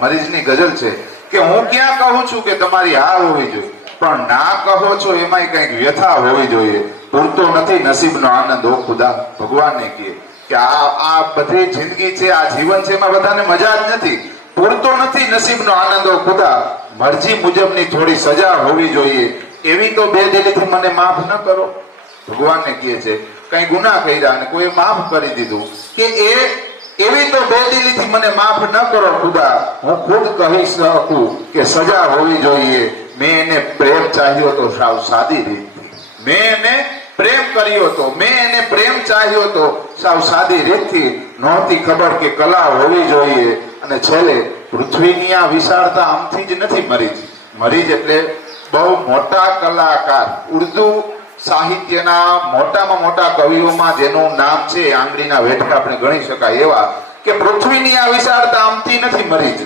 મરીજની ગઝલ છે કે હું ક્યાં કહું છું કે તમારી હાર હોવી જોઈએ, પણ ના કહો છો એમાંય કંઈક વ્યથા હોવી જોઈએ. પૂરતો નથી નસીબનો આનંદ ઓ ખુદા. ભગવાનને કહે કે આ બધી જિંદગી છે, આ જીવન છે, એમાં બધાને મજા જ નથી. પૂરતો નથી નસીબનો આનંદ ઓ ખુદા. મરજી મુજબની થોડી સજા હોવી જોઈએ. એવી તો બેદિલીથી મને માફ ન કરો. ભગવાનને કહે છે કઈ ગુનાહ કર્યા અને કોઈ માફ કરી દીધું કે એવી તો બેદિલીથી મને માફ ન કરો ખુદા. હું ખુદ કહી શકું કે સજા હોવી જોઈએ. મેં એને પ્રેમ ચાહ્યો તો સાવ સાદી રીતથી. મેં એને પ્રેમ કર્યો તો, મેં એને પ્રેમ ચાહ્યો તો સાવ સાદી રીતથી. નહોતી ખબર કે કલા હોવી જોઈએ. અને છેલ્લે પૃથ્વીની આ વિશાળતા આમથી જ નથી મરીજ. મરીજ એટલે બહુ મોટા કલાકાર, ઉર્દુ સાહિત્યના મોટામાં મોટા કવિઓમાં જેનું નામ છે આંગળીના વેઠે આપણે ગણી શકાય એવા, કે પૃથ્વીની આ વિશાળતા આમથી નથી મરીજ.